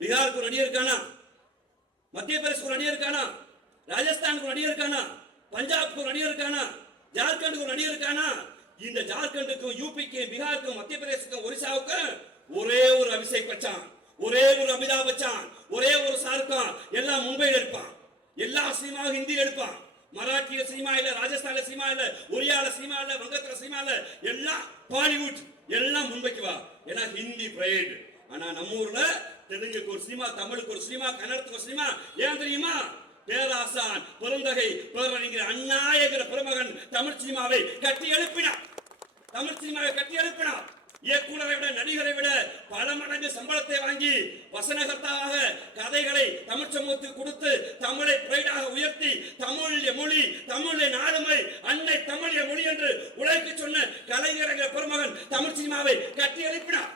பீகாருக்கு ஒரு அணியா இருக்கானா? மத்திய பிரதேசக்கு ஒரு அணியா இருக்கானா? ராஜஸ்தானுக்கு ஒரு அணியா இருக்கானா? பஞ்சாப்க்கு ஒரு அணியா இருக்கானா? ஜார்க்கண்டுக்கு ஒரு அணியா இருக்கானா? இந்த ஜார்க்கண்டுக்கும் யூபிக்கும் பீகாருக்கும் மத்திய பிரதேசக்கும் ஒரிசாவுக்கும் ஒரே ஒரு அபிஷேக் பச்சான் ஒரே ஒரு அமிதாப் பச்சான் ஒரே ஒரு ஷாருக்கான் எல்லாம் மும்பையில் இருப்பான் எல்லா சினிமாவும் ஹிந்தியில் எடுப்பான். மராட்டியில சினிமா இல்ல ராஜஸ்தான்ல சினிமா இல்ல ஒரியால சினிமா இல்ல வங்கத்துல சினிமா இல்ல எல்லாம் பாலிவுட். எல்லாம் மும்பைக்கு வா. ஏன்னா ஹிந்தி பிரைடு ஆனா நம்ம ஊர்ல தெலுங்குக்கு ஒரு சினிமா தமிழுக்கு ஒரு சினிமா கன்னடத்துக்கு ஒரு சினிமா. ஏன் தெரியுமா? பேராசான் பெருந்தகை பேரறிஞர் அண்ணா என்கிற தமிழ் சினிமாவை கட்டி எழுப்பினார். தமிழ் சினிமாவை கட்டி எழுப்பினார். இயக்குனரை விட நடிகரை விட பல மடங்கு சம்பளத்தை வாங்கி வசனகர்த்தாவாக கதைகளை தமிழ் சமூகத்துக்கு கொடுத்து தமிழை பிரைடாக உயர்த்தி தமிழிய மொழி தமிழின் நாடுமை அன்னை தமிழிய மொழி என்று உலகிற்கு சொன்ன கலைஞர் பெருமகன் தமிழ் சினிமாவை கட்டி எழுப்பினார்.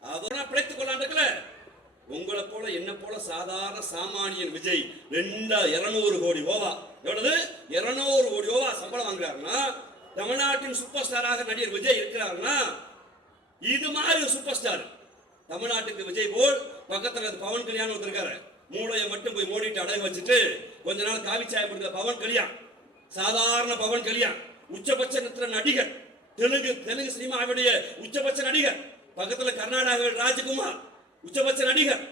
அவர் பிழைத்துக் கொள்ளாண்டுக்கல உங்களை போல என்ன போல சாதாரண சாமானியன் விஜய் ரெண்டா இருநூறு கோடி ஓவா எவ்வளவு? இருநூறு கோடி ஓவா சம்பளம் வாங்குறாருன்னா தமிழ்நாட்டின் சூப்பர் ஸ்டாராக நடிகர் விஜய் இருக்கிறாருன்னா இது மாதிரி ஒரு சூப்பர் ஸ்டார் தமிழ்நாட்டுக்கு விஜய் போல் பக்கத்துல அது பவன் கல்யாணம் ஒருத்தருக்காரு மூளையை மட்டும் போய் மூடிட்டு அடகு வச்சுட்டு கொஞ்ச நாள் காவி சாயம் கொடுத்த பவன் கல்யாண். சாதாரண பவன் கல்யாண். உச்சபட்ச நடித்த நடிகர். தெலுங்கு தெலுங்கு சினிமாவுடைய உச்சபட்ச நடிகர். பக்கத்துல கர்நாடகாவில் ராஜ்குமார். உச்சபட்ச நடிகர்.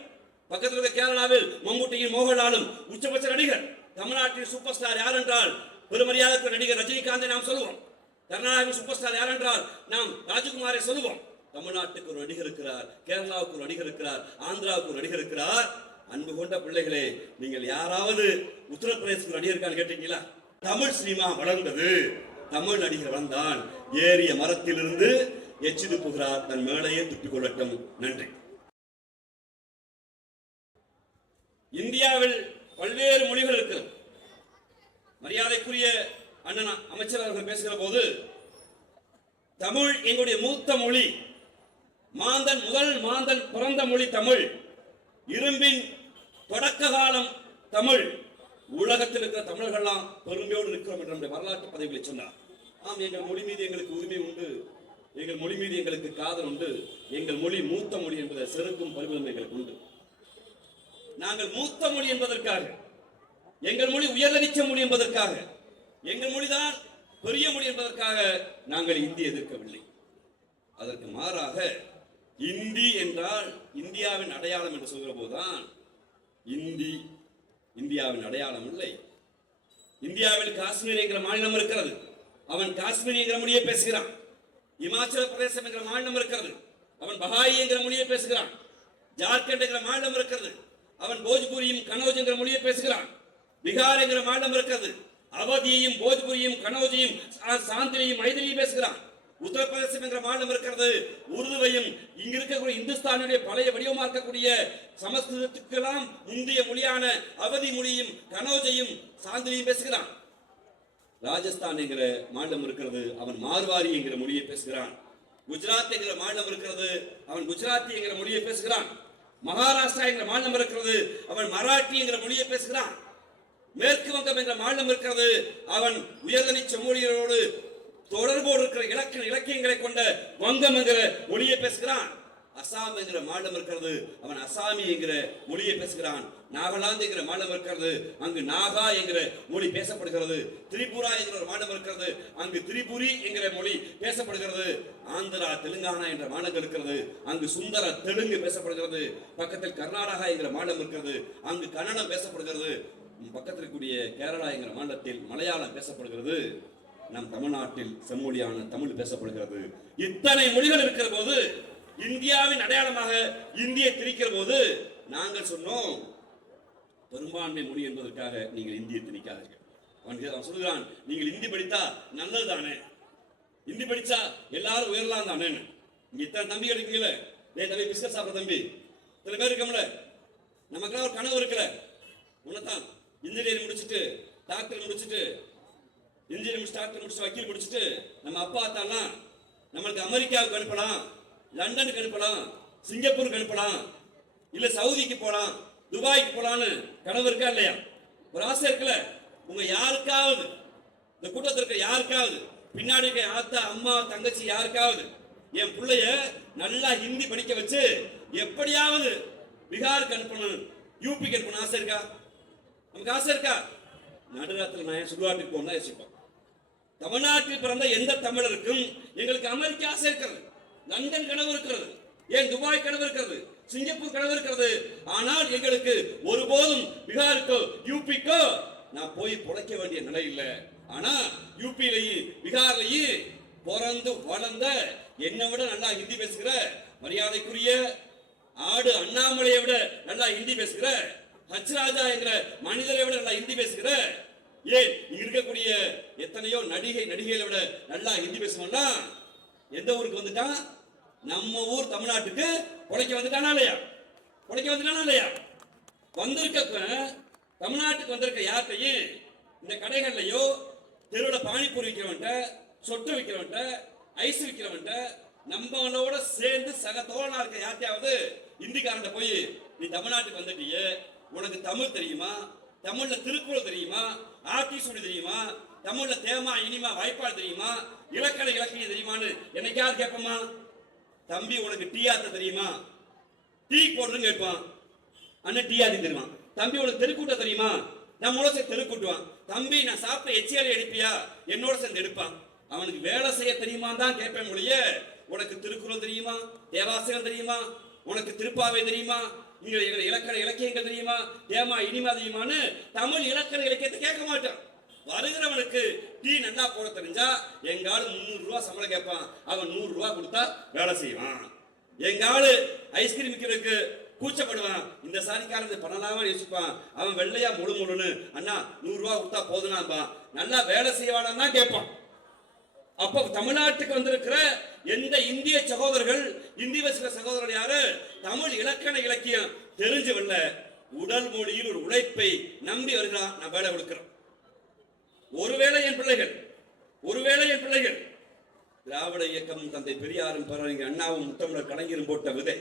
பக்கத்தில் இருக்க கேரளாவில் மம்முட்டியின் மோகன்லாலும் உச்சபட்ச நடிகர். தமிழ்நாட்டில் சூப்பர் ஸ்டார் யார் என்றால் பெருமரியாதை நடிகர் ரஜினிகாந்தை நாம் சொல்லுவோம். கர்நாடகாவில் சூப்பர் ஸ்டார் யார் என்றால் நாம் ராஜகுமாரை சொல்லுவோம். தமிழ்நாட்டுக்கு ஒரு நடிகர் இருக்கிறார் கேரளாவுக்கு ஒரு நடிகர் இருக்கிறார் ஆந்திராவுக்கு ஒரு நடிகர் இருக்கிறார். அன்பு கொண்ட பிள்ளைகளே நீங்கள் யாராவது உத்தரப்பிரதேசத்துக்கு நடிகர் இருக்கான்னு கேட்டீங்களா? தமிழ் சினிமா வளர்ந்தது. தமிழ் நடிகர் வந்தான் ஏறிய மரத்திலிருந்து எச்சிது புகிறார் தன் மேலையே துட்டிக் கொள்ளட்டும். நன்றி. இந்தியாவில் பல்வேறு மொழிகள் இருக்கிறது மரியாதைக்குரிய அண்ணன் அமைச்சர் அவர்கள் பேசுகிற போது தமிழ் எங்களுடைய மூத்த மொழி மாந்தன் முதல் மாந்தன் பிறந்த மொழி தமிழ் இரும்பின் தொடக்க காலம் தமிழ். உலகத்தில் இருக்கிற தமிழர்கள்லாம் பெருமையோடு இருக்கிறோம் என்ற நம்முடைய வரலாற்று பதவிகளை சொன்னார். ஆம் எங்கள் மொழி மீது எங்களுக்கு உரிமை உண்டு. எங்கள் மொழி மீது எங்களுக்கு காதல் உண்டு. எங்கள் மொழி மூத்த மொழி என்பதை செருக்கும் பரிபலம் எங்களுக்கு உண்டு. நாங்கள் மூத்த மொழி என்பதற்காக எங்கள் மொழி உயர்தனிச்ச மொழி என்பதற்காக எங்கள் மொழிதான் பெரிய மொழி என்பதற்காக நாங்கள் இந்தி எதிர்க்கவில்லை. அதற்கு மாறாக இந்தி என்றால் இந்தியாவின் அடையாளம் என்று சொல்கிற போதுதான் இந்தி இந்தியாவின் அடையாளம் இல்லை. இந்தியாவில் காஷ்மீர் என்கிற மாநிலம் இருக்கிறது. அவன் காஷ்மீர் என்கிற மொழியை பேசுகிறான். இமாச்சல பிரதேசம் என்கிற மாநிலம் இருக்கிறது. அவன் பஹாயி என்கிற மொழியை பேசுகிறான். ஜார்க்கண்ட் என்கிற மாநிலம் இருக்கிறது. அவன் போஜ்பூரியும் கனோஜ் என்கிற மொழியை பேசுகிறான். பீகார் என்கிற மாநிலம் இருக்கிறது. அவதியையும் போஜ்பூரியும் கனோஜையும் சா- சாந்தினியும் பேசுகிறான். உத்தரப்பிரதேசம் என்ற மாநிலம் இருக்கிறது. உருதுவையும் இங்க இருக்கக்கூடிய இந்துஸ்தானுடைய பழைய வடிவமா இருக்கக்கூடிய சமஸ்கிருதத்துக்கெல்லாம் முந்தைய மொழியான அவதி மொழியும் கனோஜையும் சாந்தினியும் பேசுகிறான். ராஜஸ்தான் என்கிற மாநிலம் இருக்கிறது. அவன் மார்வாரி என்கிற மொழியை பேசுகிறான். குஜராத் என்கிற மாநிலம் இருக்கிறது. அவன் குஜராத்தி என்கிற மொழியை பேசுகிறான். மகாராஷ்டிரா என்ற மாநிலம் இருக்கிறது. அவன் மராட்டி என்ற மொழியை பேசுகிறான். மேற்கு வங்கம் என்ற மாநிலம் இருக்கிறது. அவன் உயர்தனி செம்மொழிகளோடு தொடர்போடு இருக்கிற இலக்கிய இலக்கியங்களை கொண்ட வங்கம் என்கிற மொழியை பேசுகிறான். அசாம் என்கிற மாநிலம் இருக்கிறது. அவன் அசாமி என்கிற மொழியை பேசுகிறான். நாகாலாந்து என்கிற மாநிலம் இருக்கிறது. அங்கு நாகா என்கிற மொழி பேசப்படுகிறது. திரிபுரா என்கிற ஒரு மாநிலம் இருக்கிறது. அங்கு திரிபுரி என்கிற மொழி பேசப்படுகிறது. ஆந்திரா தெலுங்கானா என்ற மாநிலம் இருக்கிறது. அங்கு சுந்தர தெலுங்கு பேசப்படுகிறது. பக்கத்தில் கர்நாடகா என்கிற மாநிலம் இருக்கிறது. அங்கு கன்னடம் பேசப்படுகிறது. பக்கத்தில் இருக்கக்கூடிய கேரளா என்கிற மாநிலத்தில் மலையாளம் பேசப்படுகிறது. நம் தமிழ்நாட்டில் செம்மொழியான தமிழ் பேசப்படுகிறது. இத்தனை மொழிகள் இருக்கிற போது இந்தியாவின் அடையாளமாக இந்தியை திணிக்கிற போது நாங்கள் சொன்னோம் பெரும்பான்மை மொழி என்பதற்காக நீங்கள் இந்தியை திணிக்காதீர்கள். அவன் சொல்லுகிறான் நீங்கள் இந்தி படித்தா நல்லது தானே? இந்தி படிச்சா எல்லாரும் உயரலாம் தானே? இங்க இத்தனை தம்பி இருக்கீங்களே டே தம்பி பிஸ்கட் சாப்பிட்ற தம்பி. இத்தனை பேர் இருக்கோம்ல? நமக்கெல்லாம் ஒரு கனவு இருக்கல உன்னதான் இன்ஜினியரிங் முடிச்சுட்டு டாக்டர் முடிச்சுட்டு இன்ஜினியர் முடிச்சு டாக்டர் முடிச்சு வக்கீல் முடிச்சுட்டு நம்ம அப்பா அத்தானா நம்மளுக்கு அமெரிக்காவுக்கு அனுப்பலாம். லண்டனுக்கு அனுப்பலாம் சிங்கப்பூருக்கு அனுப்பலாம் இல்ல சவுதிக்கு போலாம் துபாய்க்கு போலான்னு கனவு இருக்கா இல்லையா? ஒரு ஆசை இருக்குல்ல? உங்க யாருக்காவது இந்த கூட்டத்தில் இருக்க யாருக்காவது பின்னாடி இருக்க ஆத்தா அம்மா தங்கச்சி யாருக்காவது என் பிள்ளைய நல்லா ஹிந்தி படிக்க வச்சு எப்படியாவது பீகாருக்கு அனுப்பணும் யூபிக்கு அனுப்பணும் ஆசை இருக்கா? நமக்கு ஆசை இருக்கா? நடுராத்திரி நான் சுடுகாட்டுக்கு போகணும் யோசிப்போம். தமிழ்நாட்டில் பிறந்த எந்த தமிழருக்கும் எங்களுக்கு அமெரிக்க ஆசை இருக்கிறது. லண்டன் கனவு இருக்கிறது. ஏன் துபாய் கனவு இருக்கிறது? சிங்கப்பூர் கனவு இருக்கிறது. ஆனால் எங்களுக்கு ஒருபோதும் பீகாருக்கோ யூபிக்கோ நான் போய் புழைக்க வேண்டிய நிலை இல்லை. ஆனா யூபியிலையும் பீகார்லையும் பிறந்து வளர்ந்த என்னை விட நல்லா ஹிந்தி பேசுகிற மரியாதைக்குரிய ஆடு அண்ணாமலையை விட நல்லா ஹிந்தி பேசுகிற ஹச்ராஜா என்கிற மனிதரை விட நல்லா ஹிந்தி பேசுகிற ஏன் இருக்கக்கூடிய எத்தனையோ நடிகை நடிகைகளை விட நல்லா ஹிந்தி பேசுவோம்னா எந்த ஊருக்கு வந்துட்டான்? நம்ம ஊர் தமிழ்நாட்டுக்கு உழைக்க வந்துட்டானா இல்லையா? உழைக்க வந்துட்டானா இல்லையா? வந்திருக்க தமிழ்நாட்டுக்கு வந்திருக்க யார்கிட்டையும் இந்த கடைகள்லையோ தெருவில் பானிபூரி விற்கிறவன்ட்ட சொட்டு விற்கிறவன்ட்ட ஐஸ் விற்கிறவன்ட்ட நம்மளோட சேர்ந்து சக தோழனா இருக்க யார்ட்டையாவது இந்திக்காரன்ட்ட போய் நீ தமிழ்நாட்டுக்கு வந்துட்டியே உனக்கு தமிழ் தெரியுமா? தமிழ்ல திருக்குறள் தெரியுமா? ஆத்தி தெரியுமா? தமிழ்ல தேமா இனிமா வாய்ப்பாடு தெரியுமா? இலக்கண இலக்கியம் தெரியுமான்னு என்னைக்காவது கேட்போமா? தம்பி உனக்கு டீ ஆத்த தெரியுமா? டீ போடுறேன்னு கேட்பான். அண்ணன் டீ ஆத்தி தருவான். தம்பி உனக்கு தெருக்கூட்ட தெரியுமா? நம்மளோட சேர்ந்து தெருக்கூட்டுவான் தம்பி நான் சாப்பிட்ட எச்சியால எடுப்பியா? என்னோட சேர்ந்து எடுப்பான். அவனுக்கு வேலை செய்ய தெரியுமா தான் கேட்பேன் மொழிய. உனக்கு திருக்குறள் தெரியுமா? தேவாசகம் தெரியுமா? உனக்கு திருப்பாவை தெரியுமா? நீங்கள் எங்க இலக்கண இலக்கியங்கள் தெரியுமா? ஏமா இனிமா தெரியுமான்னு தமிழ் இலக்கண இலக்கியத்தை கேட்க மாட்டான். வருகிறவனுக்கு டீ நல்லா போட தெரிஞ்சா எங்க முந்நூறு ரூபா சம்பளம் கேட்பான். அவன் நூறு ரூபா கொடுத்தா வேலை செய்வான். எங்க ஐஸ்கிரீம் விற்கிறதுக்கு கூச்சப்படுவான். இந்த சாதிக்காரன் இது யோசிப்பான். அவன் வெள்ளையா முழு முழுன்னு அண்ணா நூறு ரூபா கொடுத்தா போதுனாப்பான் நல்லா வேலை செய்வானான்னு தான் கேட்பான். அப்போ தமிழ்நாட்டுக்கு வந்திருக்கிற எந்த இந்திய சகோதரர்கள் இந்தி வசிக்கிற சகோதரர் யாரு? தமிழ் இலக்கண இலக்கியம் தெரிஞ்சு வரல உடல் மொழியில் ஒரு உழைப்பை நம்பி வருகிறான். நான் வேலை கொடுக்குறேன். ஒருவேளை என் பிள்ளைகள் ஒருவேளை என் பிள்ளைகள் திராவிட இயக்கம் தந்தை பெரியாரும் பேரறிஞர் அண்ணாவும் முத்தமிழர் கலைஞரும் போட்ட விதை.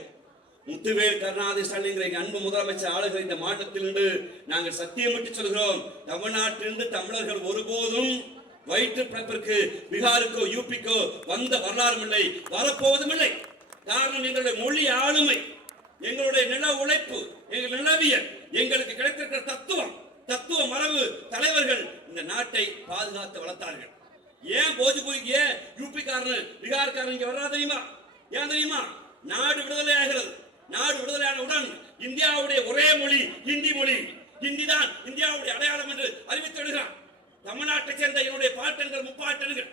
முத்துவேல் கருணாநிதி ஸ்டாலின் அன்பு முதலமைச்சர் ஆளுகிற இந்த மாநிலத்திலிருந்து நாங்கள் சத்தியமிட்டு சொல்கிறோம் தமிழ்நாட்டிலிருந்து தமிழர்கள் ஒருபோதும் வயிற்று பிறப்பிற்கு பீகாருக்கோ யூபிக்கோ வந்த வரலாறும் இல்லை வரப்போவதும் இல்லை. காரணம் எங்களுடைய மொழி ஆளுமை எங்களுடைய நில உழைப்பு எங்கள் நிலவியல் எங்களுக்கு கிடைத்திருக்கிற தத்துவம். தத்துவ மரபு தலைவர்கள் இந்த நாட்டை பாதுகாத்து வளர்த்தார்கள். ஏன் போஜ்பூரிக்கு ஏன் யூபி காரன் பீகார்காரன் இங்க வர்றா தெரியுமா? ஏன் தெரியுமா? நாடு விடுதலை ஆகிறது. நாடு விடுதலையானவுடன் இந்தியாவுடைய ஒரே மொழி ஹிந்தி மொழி. ஹிந்தி தான் இந்தியாவுடைய அடையாளம் என்று அறிவித்து விடுகிறான் தமிழ்நாட்டை சேர்ந்த என்னுடைய பாட்டன்கள் முப்பாட்டன்கள்.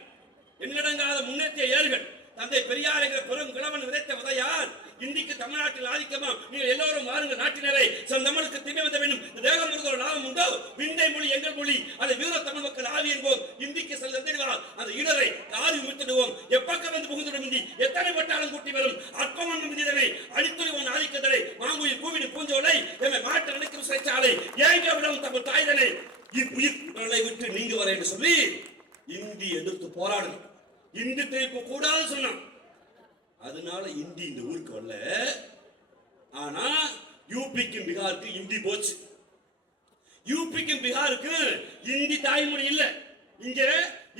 எண்ணிடங்காத முன்னேற்றிய ஏறுகள். தந்தை பெரியார் என்கிற பெரும் கிழவன் விதைத்த விதையால் இந்திக்கு தமிழ்நாட்டில் ஆதிக்கமா நீங்கள் எல்லோரும் வாருங்க நாட்டினரை. செந்தமிழுக்கு திமை வந்த வேண்டும். இந்த தேகம் ஒரு லாபம் உண்டோ? விந்தை மொழி எங்கள் மொழி. அதை வீர தமிழ் மக்கள் ஆவி என்போம். இந்திக்கு செல்வார் அந்த இடரை ஆவி விட்டுடுவோம் எப்பக்கம் வந்து புகுந்துடும் இந்தி எத்தனை பட்டாலும் கூட்டி வரும்? அற்பமன் மிதிதனை அடித்துறைவன் ஆதிக்கத்தனை மாங்குயில் கூவினி பூஞ்சோலை எம்மை மாட்ட நினைக்கும் சிறைச்சாலை ஏங்க விடவும் தமிழ் தாய்தனை? உயிர் விட்டு நீங்க வர என்று சொல்லி இந்தி எதிர்த்து போராடணும் இந்தி திணிப்பு கூடாது சொன்னான். அதனால இந்தி இந்த ஊருக்கு வரல. ஆனா யூபிக்கும் பீகாருக்கு இந்தி போச்சு. யூபிக்கும் பீகாருக்கும் இந்தி தாய்மொழி இல்ல. இங்க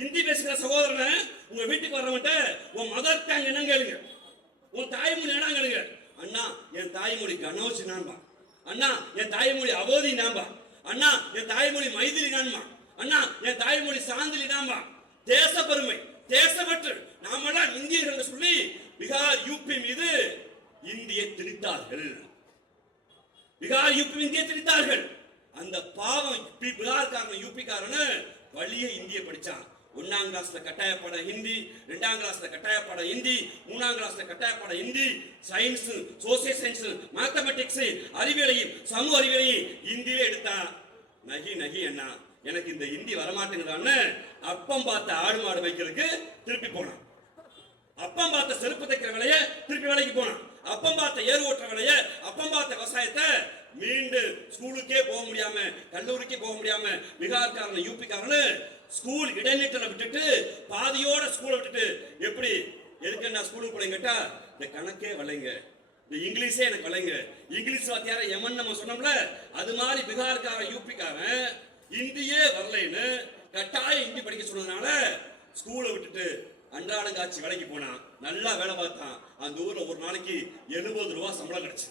இந்தி பேசுகிற சகோதரன் உங்க வீட்டுக்கு வர்றவன்ட்ட உன் மதர் டங் என்ன கேளுங்க. உன் தாய்மொழி என்ன கேளுங்க. அண்ணா என் தாய்மொழி கனோசி நான்பா அண்ணா என் தாய்மொழி அவோதி நான்பா அண்ணா என் தாய்மொழி மைதிலி நான்பா அண்ணா என் தாய்மொழி சாந்திலி நான்பா தேச பெருமை தேசப்பற்று. நாமெல்லாம் இந்தியர்கள் சொல்லி பீகார் யூபி மீது இந்தியை திணித்தார்கள். பீகார் யூபி இந்தியை திணித்தார்கள். அந்த பாவம் பி- பீகார்காரன் யூபிக்காரனு வழிய இந்திய படிச்சான். ஒன்னாம் கிளாஸ்ல கட்டாயப்பட ஹிந்தி ரெண்டாம் கிளாஸ்ல கட்டாயப்பட ஹிந்தி மூணாம் கிளாஸ்ல கட்டாயப்பட Hindi science social science mathematics அறிவியலையும் சமூக அறிவியலையும் ஹிந்தியில எடுத்தான். நகி நகி அண்ணா எனக்கு இந்த ஹிந்தி வரமாட்டேங்குதான்னு அப்பம் பார்த்த ஆடு மாடு வைக்கிறதுக்கு திருப்பி போனான். அப்பம் பார்த்த செருப்பு தைக்கிற விலைய திருப்பி வேலைக்கு போனான். அப்பம் பார்த்த ஏறு ஓட்டுற விலைய அப்பம் பார்த்த விவசாயத்தை மீண்டும் ஸ்கூலுக்கே போக முடியாம கல்லூரிக்கே போக முடியாம பீகார்காரன் யூபிக்காரனு ஸ்கூல் இடைநீட்டலை விட்டுட்டு பாதியோட ஸ்கூலை விட்டுட்டு எப்படி எதுக்கு நான் ஸ்கூலுக்கு போனேன் கேட்டா இந்த கணக்கே வளைங்க இந்த இங்கிலீஷே எனக்கு வளைங்க இங்கிலீஷ் வாத்தியார எமன் நம்ம சொன்னோம்ல அது மாதிரி பீகார்காரன் யூபிக்காரன் இந்தியே வரலைன்னு கட்டாயம் இந்தி படிக்க சொன்னதுனால ஸ்கூலை விட்டுட்டு அன்றாடம் காட்சி வேலைக்கு போனான் நல்லா வேலை பார்த்தான். அந்த ஊர்ல ஒரு நாளைக்கு எழுபது ரூபா சம்பளம் கிடைச்சு.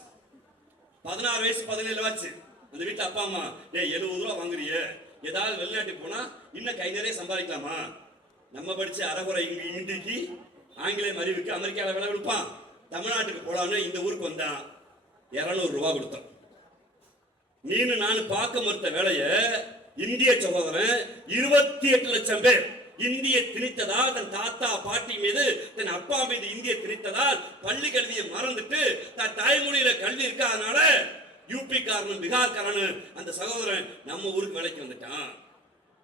பதினாறு வயசு பதினேழு வச்சு அந்த வீட்டுல அப்பா அம்மா ஏ எழுபது ரூபா வாங்குறியே. ஏதாவது வெளிநாட்டுக்கு போனா இன்னும் கை நிறைய சம்பாதிக்கலாமா? நம்ம படிச்ச அறகுறை இங்க இந்திக்கு ஆங்கிலேயம் அறிவுக்கு அமெரிக்காவில் வேலை கொடுப்பான். தமிழ்நாட்டுக்கு போலான்னு இந்த ஊருக்கு வந்தான். இரநூறு ரூபா கொடுத்தோம் நீனு நான் பார்க்க மறுத்த வேலையை இந்திய சகோதரன் இருபத்தி எட்டு லட்சம் பேர் இந்திய திணித்ததால் தன் தாத்தா பாட்டி மீது தன் அப்பா மீது இந்திய திணித்ததால் பள்ளி கல்வியை மறந்துட்டு தன் தாய்மொழியில கல்வி இருக்காதனால யூபி காரணம் பீகார் காரணம் அந்த சகோதரன் நம்ம ஊருக்கு வேலைக்கு வந்துட்டான்.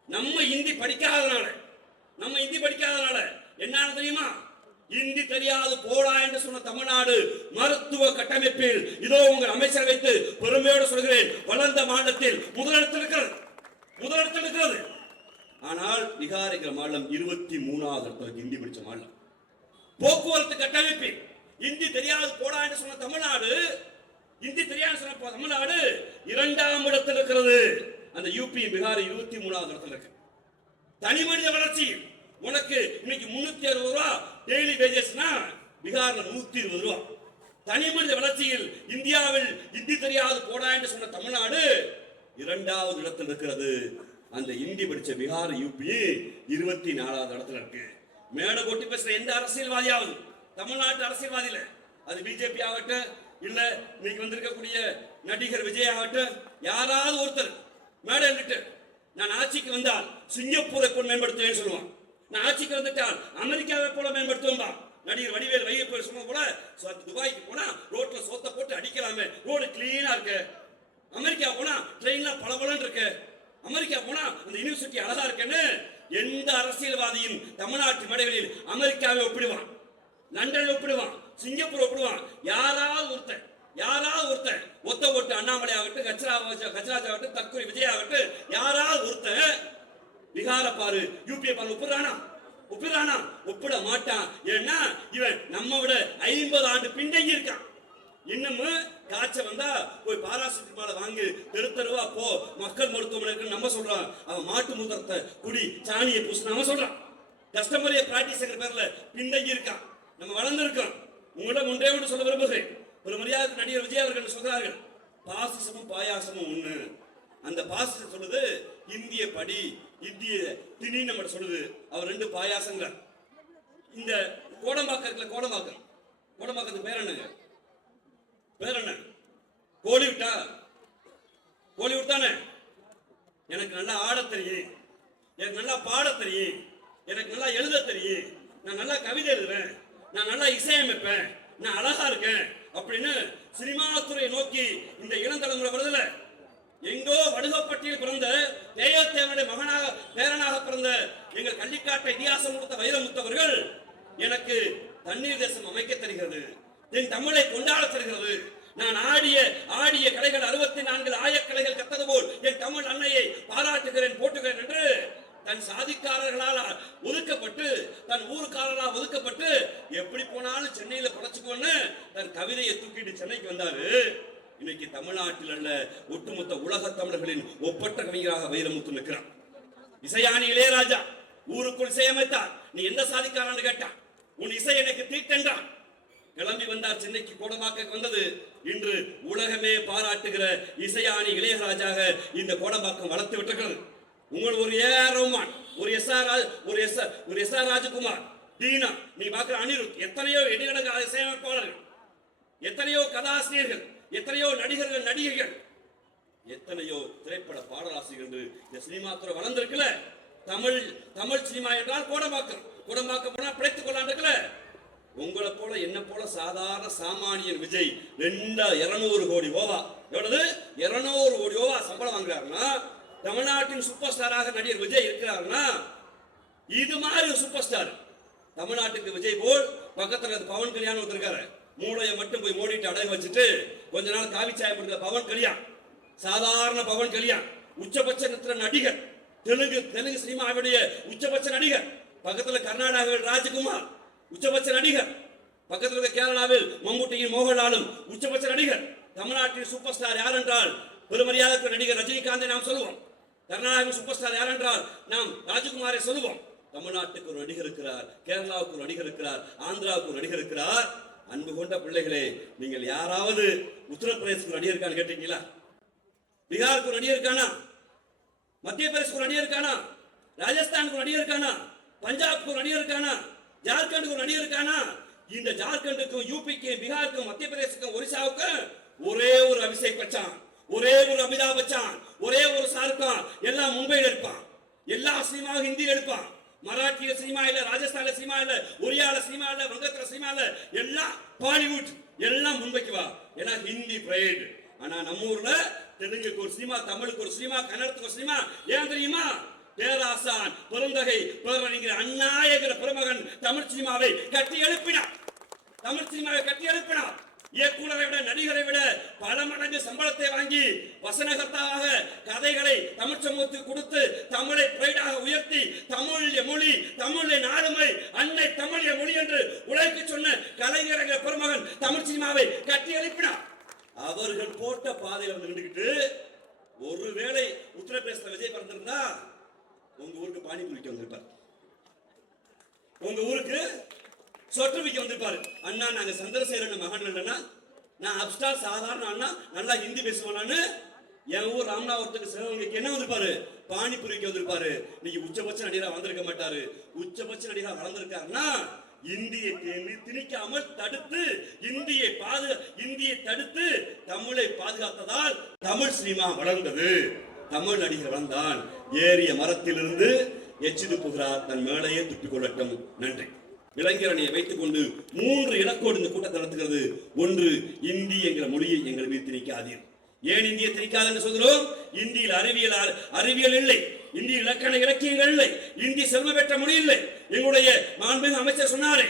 நம்ம இந்தி படிக்காதனால நம்ம இந்தி படிக்காதனால என்னன்னு தெரியுமா? இந்தி தெரியாது போடா என்று சொன்ன தமிழ்நாடு மருத்துவ கட்டமைப்பில் இதோ உங்கள் அமைச்சர் வைத்து பெருமையோடு சொல்கிறேன். வளர்ந்த மாநிலத்தில் முதலிடத்தில் இருக்கிறது. முதலிடத்தில் இருக்கிறது. ஆனால் பீகார் மாநிலம் இருபத்தி மூணாவது இடத்துல இந்தி படிச்ச மாநிலம். போக்குவரத்து கட்டமைப்பு. இந்தி தெரியாது போடா என்று சொன்ன தமிழ்நாடு இந்தி தெரியாது சொன்ன தமிழ்நாடு இரண்டாம் இடத்தில் இருக்கிறது. அந்த யூபி பீகார் இருபத்தி மூணாவது இடத்துல இருக்கு. தனி மனித வளர்ச்சி. உனக்கு இன்னைக்கு முன்னூத்தி அறுபது ரூபா டெய்லி வேஜஸ்னா பீகார்ல நூத்தி இருபது ரூபா. தனி மனித வளர்ச்சியில் இந்தியாவில் இந்தி தெரியாது போடா என்று சொன்ன தமிழ்நாடு இரண்டாவது இடத்தில் இருக்கிறது. அந்த இந்தி படிச்ச பீகார் யூபி இருபத்தி நாலாவது இடத்துல இருக்கு. மேடை கொட்டி பேசுற எந்த அரசியல்வாதியாவது? தமிழ்நாட்டு அரசியல்வாதியில. அது பிஜேபி ஆகட்டும் இல்ல இன்னைக்கு வந்திருக்கக்கூடிய நடிகர் விஜய் ஆகட்டும் யாராவது ஒருத்தர் மேடை இருந்துட்டு நான் ஆட்சிக்கு வந்தால் சிங்கப்பூரை போல் மேம்படுத்துவேன்னு சொல்லுவான். நான் ஆட்சிக்கு வந்துட்டால் அமெரிக்காவை போல மேம்படுத்துவோம்பா நடிகர் வடிவேல் வையப்ப சொன்ன போல சோ, துபாய்க்கு போனா ரோட்ல சோத்த போட்டு அடிக்கலாமே. ரோடு கிளீனா இருக்கு. அமெரிக்கா போனா ட்ரெயின்லாம் பளபளன்னு இருக்கு. அமெரிக்கா போனா அந்த யூனிவர்சிட்டி அழகா இருக்குன்னு எந்த அரசியல்வாதியும் தமிழ்நாட்டு மேடைகளில் அமெரிக்காவை ஒப்பிடுவான். லண்டனை ஒப்பிடுவான். சிங்கப்பூர் ஒப்பிடுவான். யாராவது ஒருத்தன் யாராவது ஒருத்தன் ஒத்த ஓட்டு அண்ணாமலை ஆகட்டும் கச்சரா கச்சராஜ் ஆகட்டும் தக்குரி விஜய் ஆகட்டும் யாராவது ஒருத்தன் பீகார பாரு யூபிஏ பாரு ஒப்பிடுறானா? ஒப்பிடுறானா? ஒப்பிட மாட்டான். ஏன்னா இவன் நம்ம விட ஐம்பது ஆண்டு பின்தங்கி இருக்கான் இன்னமும் காய்ச்சல் வந்தா போய் பாராசிட்டமால வாங்கி. தெருத்தருவா போ. மக்கள் மருத்துவமனைக்கு நம்ம சொல்றான் அவன் மாட்டு மூத்திரத்தை குடி சாணியை பூசு நம்ம சொல்றான். கஸ்டமரிய பிராக்டிஸ் பேர்ல பின்தங்கி இருக்கான். நம்ம வளர்ந்துருக்கோம். உங்களிடம் ஒன்றே ஒன்று சொல்ல விரும்புகிறேன். ஒரு மரியாதை நடிகர் விஜய் அவர்கள் சொல்றார்கள்? பாசிசமும் பாயாசமும் ஒண்ணு. அந்த பாசிசம் சொல்லுது இந்திய படி இந்திய திணி நம்ம சொல்லுது. அவர் ரெண்டு பாயாசங்கள். இந்த கோடம்பாக்கம் இருக்குல்ல கோடம்பாக்கம். கோடம்பாக்கத்துக்கு பேர் என்னங்க? பேர் என்ன? கோலிவுட்டா கோலிவுட் தானே எனக்கு நல்லா ஆட தெரியும். எனக்கு நல்லா பாட தெரியும். எனக்கு நல்லா எழுத தெரியும். நான் நல்லா கவிதை எழுதுவேன். நான் நல்லா இசையமைப்பேன். நான் அழகா இருக்கேன். அப்படின்னு சினிமாத்துறை நோக்கி இந்த இளம் தலைமுறை வருதுல. எங்கோ வடுகப்பட்டியில் பிறந்த தேயத்தேவனுடைய மகனாக பேரனாக பிறந்த எங்கள் கள்ளிக்காட்டை இதிகாசம் கொடுத்த வைரமுத்தவர்கள் எனக்கு தண்ணீர் தேசம் அமைக்க தருகிறது. என் தமிழை கொண்டாட செல்கிறது. நான் ஆடிய ஆடிய கலைகள் அறுபத்தி நான்கு ஆயக்கலைகள் கத்தது போல் என் தமிழ் அன்னையை பாராட்டுகிறேன் போட்டுகிறேன் என்று தன் சாதிக்காரர்களால் ஒதுக்கப்பட்டு தன் ஊருக்காரர்களால் ஒதுக்கப்பட்டு எப்படி போனாலும் சென்னையில படைச்சுக்கோன்னு தன் கவிதையை தூக்கிட்டு சென்னைக்கு வந்தாரு. இன்னைக்கு தமிழ்நாட்டில் அல்ல ஒட்டுமொத்த உலக தமிழர்களின் ஒப்பற்ற கவிஞராக வைரமுத்து நிற்கிறான். இசையானி இளையராஜா ஊருக்குள் இசையமைத்தார். நீ எந்த சாதிக்காரன்னு கேட்டான். உன் இசை எனக்கு தீட்டென்றான். கிளம்பி வந்தார் சென்னைக்கு கோடம்பாக்க வந்தது. இன்று உலகமே பாராட்டுகிற இசையானி இளையராஜாக இந்த கோடம்பாக்கம் வளர்த்து விட்டிருக்கிறது. உங்கள் ஒரு ஏ ரஹ்மான் ஒரு எஸ் ஆர் ஒரு எஸ் ஒரு எஸ் ஆர் ராஜகுமார் தீனா நீ பார்க்கிற அனிருத் எத்தனையோ இடையிடங்க இசையமைப்பாளர்கள் எத்தனையோ கதாசிரியர்கள் எத்தனையோ நடிகர்கள் நடிகைகள் எத்தனையோ திரைப்பட பாடலாசிரியர்கள் என்று இந்த சினிமா துறை வளர்ந்திருக்கல. தமிழ் தமிழ் சினிமா என்றால் கோடம்பாக்கம். கோடம்பாக்கம் போனால் பிழைத்துக் கொள்ளான் உங்களை போல என்ன போல சாதாரண சாமானியன் விஜய் ரெண்டா இருநூறு கோடி ஓவா எவ்வளவு? இருநூறு கோடி ஓவா சம்பளம் வாங்குறாருன்னா தமிழ்நாட்டின் சூப்பர் ஸ்டாராக நடிகர் விஜய் இருக்கிறாருன்னா இது மாதிரி ஒரு சூப்பர் ஸ்டார் தமிழ்நாட்டுக்கு விஜய் போல் பக்கத்துல பவன் கல்யாணம் வந்திருக்காரு மூளையை மட்டும் போய் மூடிட்டு அடகு வச்சுட்டு கொஞ்ச நாள் காவி சாயம் கொடுத்த பவன் கல்யாண். சாதாரண பவன் கல்யாண். உச்சபட்ச நிறுத்தின நடிகர். தெலுங்கு தெலுங்கு சினிமாவுடைய உச்சபட்ச நடிகர். பக்கத்துல கர்நாடகாவில் ராஜகுமார். உச்சபட்ச நடிகர். பக்கத்தில் இருக்க கேரளாவில் மம்முட்டியும் மோகன்லாலும் உச்சபட்ச நடிகர். தமிழ்நாட்டில் சூப்பர் ஸ்டார் யார் என்றால் பெருமரியாதைக்கு நடிகர் ரஜினிகாந்தை நாம் சொல்லுவோம். கர்நாடகாவின் சூப்பர் ஸ்டார் யார் என்றால் நாம் ராஜகுமாரை சொல்லுவோம். தமிழ்நாட்டுக்கு ஒரு நடிகர் இருக்கிறார் கேரளாவுக்கு ஒரு நடிகர் இருக்கிறார் ஆந்திராவுக்கு ஒரு நடிகர் இருக்கிறார். அன்பு கொண்ட பிள்ளைகளே நீங்கள் யாராவது உத்தரப்பிரதேசத்துக்கு ஒரு அடி இருக்கான்னு கேட்டீங்களா? பீகாருக்கு ஒரு நடிகர் இருக்கானா? மத்திய பிரதேசத்துக்கு ஒரு நடிகர் இருக்கானா? ராஜஸ்தானுக்கு ஒரு நடிகர் இருக்கானா? பஞ்சாப்க்கு ஒரு நடிகர் இருக்கானா? ஜார்க்கண்டுக்கு ஒரு அடி இருக்கானா? இந்த ஜார்க்கண்டுக்கும் யூபிக்கு பீகாருக்கும் மத்திய பிரதேசக்கும் ஒரிசாவுக்கும் ஒரே ஒரு அபிஷேக் பச்சான் ஒரே ஒரு அமிதாப் பச்சான் ஒரே ஒரு ஷாருக் எல்லாம் மும்பையில் எடுப்பான். எல்லா சினிமாவும் ஹிந்தியில் எடுப்பான். மராட்டிய சினிமா இல்ல ராஜஸ்தான்ல சினிமா இல்ல ஒரியால சினிமா இல்ல வங்கத்துல சினிமா இல்ல எல்லாம் பாலிவுட். எல்லாம் மும்பைக்கு வா. ஏன்னா ஹிந்தி பிரைட் ஆனா நம்ம ஊர்ல தெலுங்குக்கு ஒரு சினிமா தமிழுக்கு ஒரு சினிமா கன்னடத்துக்கு ஒரு சினிமா ஏன் தெரியுமா? பேராசான் புறந்தகை பேரறிஞர் அண்ணா என்கிற பெருமகன் தமிழ் சினிமாவை கட்டி எழுப்பினார். தமிழ் சினிமாவை கட்டி எழுப்பினார். இயக்குனரை விட நடிகரை விட பல மடங்கு சம்பளத்தை வாங்கி வசனகர்த்தாவாக கதைகளை தமிழ் சமூகத்துக்கு கொடுத்து தமிழை பிரைடாக உயர்த்தி தமிழிய மொழி தமிழ் நாடுமை அன்னை தமிழ் மொழி என்று உலகிற்கு சொன்ன கலைஞரங்க பெருமகன் தமிழ் சினிமாவை கட்டி எழுப்பினார். அவர்கள் போட்ட பாதையில் வந்து நின்றுக்கிட்டு ஒருவேளை உத்தரப்பிரதேச விஜய் பிறந்திருந்தா உங்க ஊருக்கு பானிபூரிக்கு வந்திருப்பார். உங்க ஊருக்கு சொட்டு விக்க வந்திருப்பாரு. அண்ணா நாங்க சந்திரசேகரன் மகன் இல்லைன்னா நான் அப்ஸ்டார் சாதாரண அண்ணா நல்லா ஹிந்தி பேசுவானான்னு என் ஊர் ராமநாதபுரத்துக்கு சிவகங்கைக்கு என்ன வந்திருப்பாரு? பானிபூரிக்கு வந்திருப்பாரு. நீங்க உச்சபட்ச நடிகரா வந்திருக்க மாட்டாரு. உச்சபட்ச நடிகரா வளர்ந்திருக்காருன்னா இந்தியை திணிக்காமல் தடுத்து இந்தியை பாது இந்தியை தடுத்து தமிழை பாதுகாத்ததால் தமிழ் சினிமா வளர்ந்தது. தமிழ் நடிகர் வளர்ந்தான் ஏறிய மரத்திலிருந்து எச்சிட்டு போகிறார் தன் மேலையே துப்பிக் கொள்ளட்டும். நன்றி. இளைஞரணியை வைத்துக் கொண்டு மூன்று இலக்கோடு இந்த கூட்டத்தை நடத்துகிறது. ஒன்று இந்தி என்கிற மொழியை எங்கள் மீது திணிக்காதீர். ஏன் இந்தியை திணிக்காது சொல்கிறோம்? இந்தியில் அறிவியல் அறிவியல் இல்லை. இந்திய இலக்கண இலக்கியங்கள் இல்லை. இந்தி செல்வ பெற்ற மொழி இல்லை. எங்களுடைய மாண்புமிகு அமைச்சர் சொன்னாரே.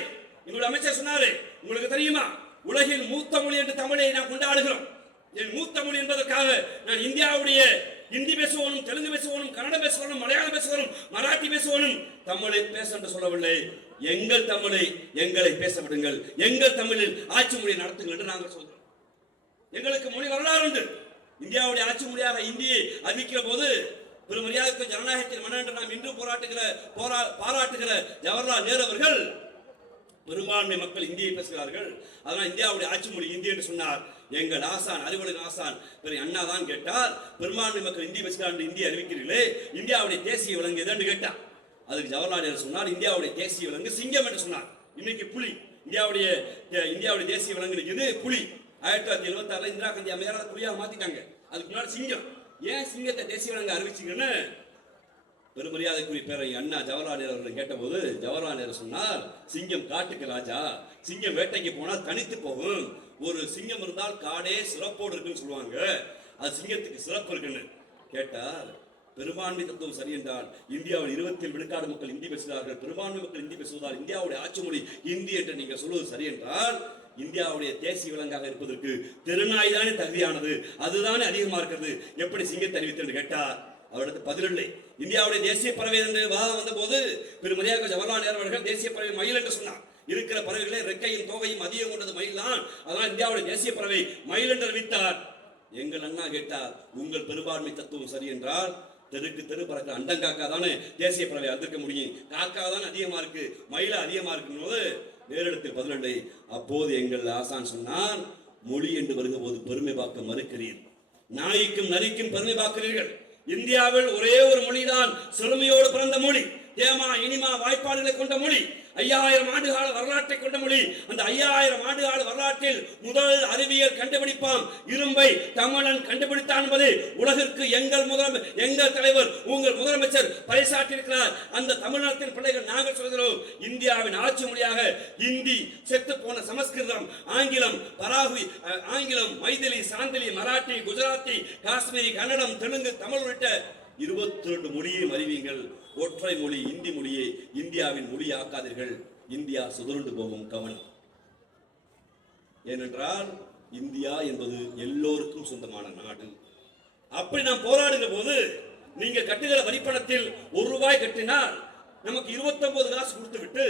எங்களுடைய அமைச்சர் சொன்னாரே. உங்களுக்கு தெரியுமா? உலகின் மூத்த மொழி என்று தமிழை நாம் கொண்டாடுகிறோம். என் மூத்த மொழி என்பதற்காக நான் இந்தியாவுடைய ஹிந்தி பேசுவோனும் தெலுங்கு பேசுவோனும் கன்னடம் பேசுவோனும் மலையாளம் பேசுவோனும் மராட்டி பேசுவோனும் தமிழை பேச என்று சொல்லவில்லை. எங்கள் தமிழை எங்களை பேச விடுங்கள். எங்கள் தமிழில் ஆட்சி மொழியை நடத்துங்கள் என்று நாங்கள் சொல்கிறோம். எங்களுக்கு மொழி வரலாறு உண்டு. இந்தியாவுடைய ஆட்சி மொழியாக இந்தியை அறிவிக்கிற போது பெரும் மரியாதைக்கு ஜனநாயகத்தின் மன்னன் என்று நாம் இன்று போராட்டுகிற போரா பாராட்டுகிற ஜவஹர்லால் நேரு அவர்கள் பெரும்பான்மை மக்கள் இந்தியை பேசுகிறார்கள். அதனால் இந்தியாவுடைய ஆட்சி மொழி இந்தி என்று சொன்னார். எங்கள் ஆசான் அறிவுலக ஆசான். பெரிய அண்ணா தான் கேட்டார். பெரும்பான்மை மக்கள் இந்தி பேசுகிறார் என்று இந்தியை அறிவிக்கிறீர்களே. இந்தியாவுடைய தேசிய விலங்கு எது கேட்டார். அதுக்கு ஜவஹர்லால் நேரு சொன்னார் இந்தியாவுடைய தேசிய விலங்கு சிங்கம் என்று சொன்னார். இன்னைக்கு புலி. இந்தியாவுடைய இந்தியாவுடைய தேசிய விலங்கு இது புலி. ஆயிரத்தி தொள்ளாயிரத்தி எழுபத்தி ஆறுல இந்திரா காந்தி அமையாத புலியாக மாத்திட்டாங்க. அதுக்கு முன்னாடி சிங்கம். ஏன் சிங்கத்தை தேசிய விலங்கு அறிவிச்சீங்கன்னு? பெருமரியாதைக்குரிய பேரை அண்ணா ஜவஹர்லால் நேரு அவர்கள் கேட்டபோது ஜவஹர்லால் நேரு சொன்னார் சிங்கம் காட்டுக்கு ராஜா. சிங்கம் வேட்டைக்கு போனால் தனித்து போகும். ஒரு சிங்கம் இருந்தால் காடே சிறப்போடு இருக்குன்னு சொல்லுவாங்க. அது சிங்கத்துக்கு சிறப்பு இருக்குன்னு. கேட்டார். பெரும்பான்மை தத்துவம் சரி என்றால் இந்தியாவில் இருபத்தி விழுக்காடு மக்கள் இந்தி பேசுகிறார்கள். பெரும்பான்மை மக்கள் இந்தி பேசுவதால் இந்தியாவுடைய ஆட்சி மொழி இந்தி என்று நீங்கள் சொல்வது சரி என்றால் இந்தியாவுடைய தேசிய விலங்காக இருப்பதற்கு தெருநாய் தானே தகுதியானது. அதுதானே அதிகமா இருக்கிறது. எப்படி சிங்கத்தை அறிவித்து கேட்டார். அவருக்கு பதிலில்லை இந்தியாவுடைய தேசிய பறவை என்று வாதம் வந்தபோது பெருமதியாக ஜவஹர்லால் நேரு அவர்கள் தேசிய பறவை மயில் என்று சொன்னார். இருக்கிற பறவைகளே ரெக்கையும் தோகையும் அதிகம் கொண்டது மயில் தான் அதனால் இந்தியாவுடைய தேசிய பறவை மயில் என்று அறிவித்தார். எங்கள் அண்ணா கேட்டார் உங்கள் பெரும்பான்மை தத்துவம் சரி என்றால் தெருக்கு தெரு பறக்கிற அண்டங்காக்கா தானே தேசிய பறவை அதிர்க்க முடியும். காக்கா தான் அதிகமா இருக்கு மயில அதிகமா இருக்கும் போது நேரிடத்தில் பதிலண்டை அப்போது எங்கள் ஆசான் சொன்னான் மொழி என்று வருகிற போது பெருமை பார்க்க மறுக்கிறீர். நாய்க்கும் நரிக்கும் பெருமை பார்க்கிறீர்கள். இந்தியாவில் ஒரே ஒரு மொழிதான் சிறுமையோடு பிறந்த மொழி. ஏமா இனிமா வாய்ப்பாடுகளை கொண்ட மொழி. ஐயாயிரம் ஆண்டுகால வரலாற்றை கொண்ட மொழி. அந்த ஐயாயிரம் ஆண்டுகால வரலாற்றில் முதல் அறிவியல் கண்டுபிடிப்பாம் இரும்பை தமிழன் கண்டுபிடித்தான் என்பது உலகிற்கு எங்கள் முதல் எங்கள் தலைவர் உங்கள் முதலமைச்சர் பறைசாற்றியிருக்கிறார். அந்த தமிழ்நாட்டின் பிள்ளைகள் நாங்கள் சொல்கிறோம் இந்தியாவின் ஆட்சி மொழியாக இந்தி செத்து போன சமஸ்கிருதம் ஆங்கிலம் பராகுவி ஆங்கிலம் மைதிலி சாந்திலி மராட்டி குஜராத்தி காஷ்மீரி கன்னடம் தெலுங்கு தமிழ் உள்ளிட்ட இருபத்தி ரெண்டு மொழியையும் அறிவியுங்கள் ஒற்றை மொழி இந்தி மொழியை இந்தியாவின் மொழி ஆக்காதீர்கள். இந்தியா சுதருண்டு போகும் கவனம் ஏனென்றால் இந்தியா என்பது எல்லோருக்கும் சொந்தமான நாடு. அப்படி நாம் போராடுகிற போது நீங்க கட்டுகிற வரிப்பணத்தில் ஒரு ரூபாய் கட்டினால் நமக்கு 29 காசு கொடுத்து விட்டு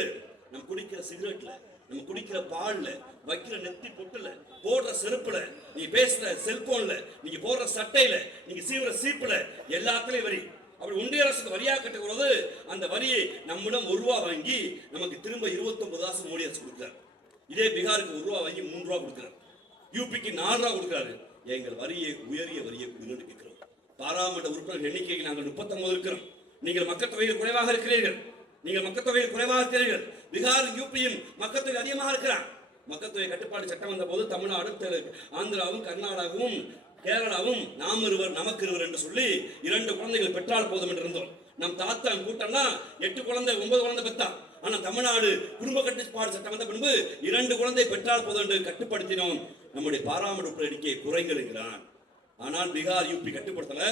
நம்ம குடிக்கிற சிகரெட்ல நம்ம குடிக்கிற பால்ல வைக்கிற நெத்தி பொட்டுல போடுற செருப்புல நீங்க பேசுற செல்போன்ல நீங்க போடுற சட்டையில நீங்க சீவுற சீப்புல எல்லாத்துலயும் வரி. அப்படி ஒன்றிய அரசுக்கு வரியாக கட்டுகிறது அந்த வரியை நம்மிடம் ஒரு ரூபா வாங்கி நமக்கு திரும்ப 29 காசு மோடி அரசு கொடுக்குறார். இதே பீகாருக்கு ஒரு ரூபா வாங்கி மூணு ரூபா கொடுக்குறாரு. யூபிக்கு நாலு ரூபா கொடுக்குறாரு. எங்கள் வரியை உயரிய வரியை கொடுங்கன்னு கேட்கிறோம். பாராளுமன்ற உறுப்பினர் எண்ணிக்கையில் நாங்கள் முப்பத்தொன்பது இருக்கிறோம். நீங்கள் மக்கள் தொகையில் குறைவாக இருக்கிறீர்கள். நீங்கள் மக்கள் தொகையில் குறைவாக இருக்கிறீர்கள். பீகார் யூபியும் மக்கள் தொகை அதிகமாக இருக்கிறார் மக்கள் தொகை கட்டுப்பாடு சட்டம் வந்த போது தமிழ்நாடு ஆந்திராவும் கர்நாடகாவும் கேரளாவும் நாம் இருவர் நமக்கு இருவர் என்று சொல்லி இரண்டு குழந்தைகள் பெற்றால் போதும் என்று இருந்தோம். நம் தாத்தா கூட்டம்னா எட்டு குழந்தை ஒன்பது குழந்தை பெத்தான் ஆனா தமிழ்நாடு குடும்ப கட்டுப்பாடு சட்டம் வந்த பின்பு இரண்டு குழந்தை பெற்றால் போதும் என்று கட்டுப்படுத்தினோம். நம்முடைய பாராமரிப்பு எண்ணிக்கை குறைந்திருக்கிறான் குறைங்கிறான் ஆனால் பீகார் யூபி கட்டுப்படுத்தல.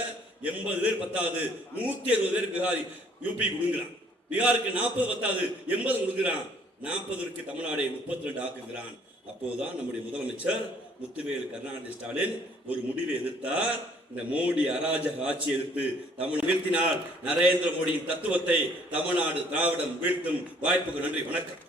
எண்பது பேர் பத்தாவது நூத்தி அறுபது பேர் பீகார் யூபி கொடுங்கிறான். பீகாருக்கு நாற்பது பத்தாவது எண்பது கொடுக்கிறான் நாற்பதற்கு தமிழ்நாடை முப்பத்தி ரெண்டு ஆக்குகிறான் அப்போதுதான் நம்முடைய முதலமைச்சர் முத்துவேலு கருணாநிதி ஸ்டாலின் ஒரு முடிவை எதிர்த்தார். இந்த மோடி அராஜக ஆட்சி எதிர்த்து தமிழ் வீழ்த்தினார். நரேந்திர மோடியின் தத்துவத்தை தமிழ்நாடு திராவிடம் வீழ்த்தும் வாய்ப்புக்கு நன்றி வணக்கம்.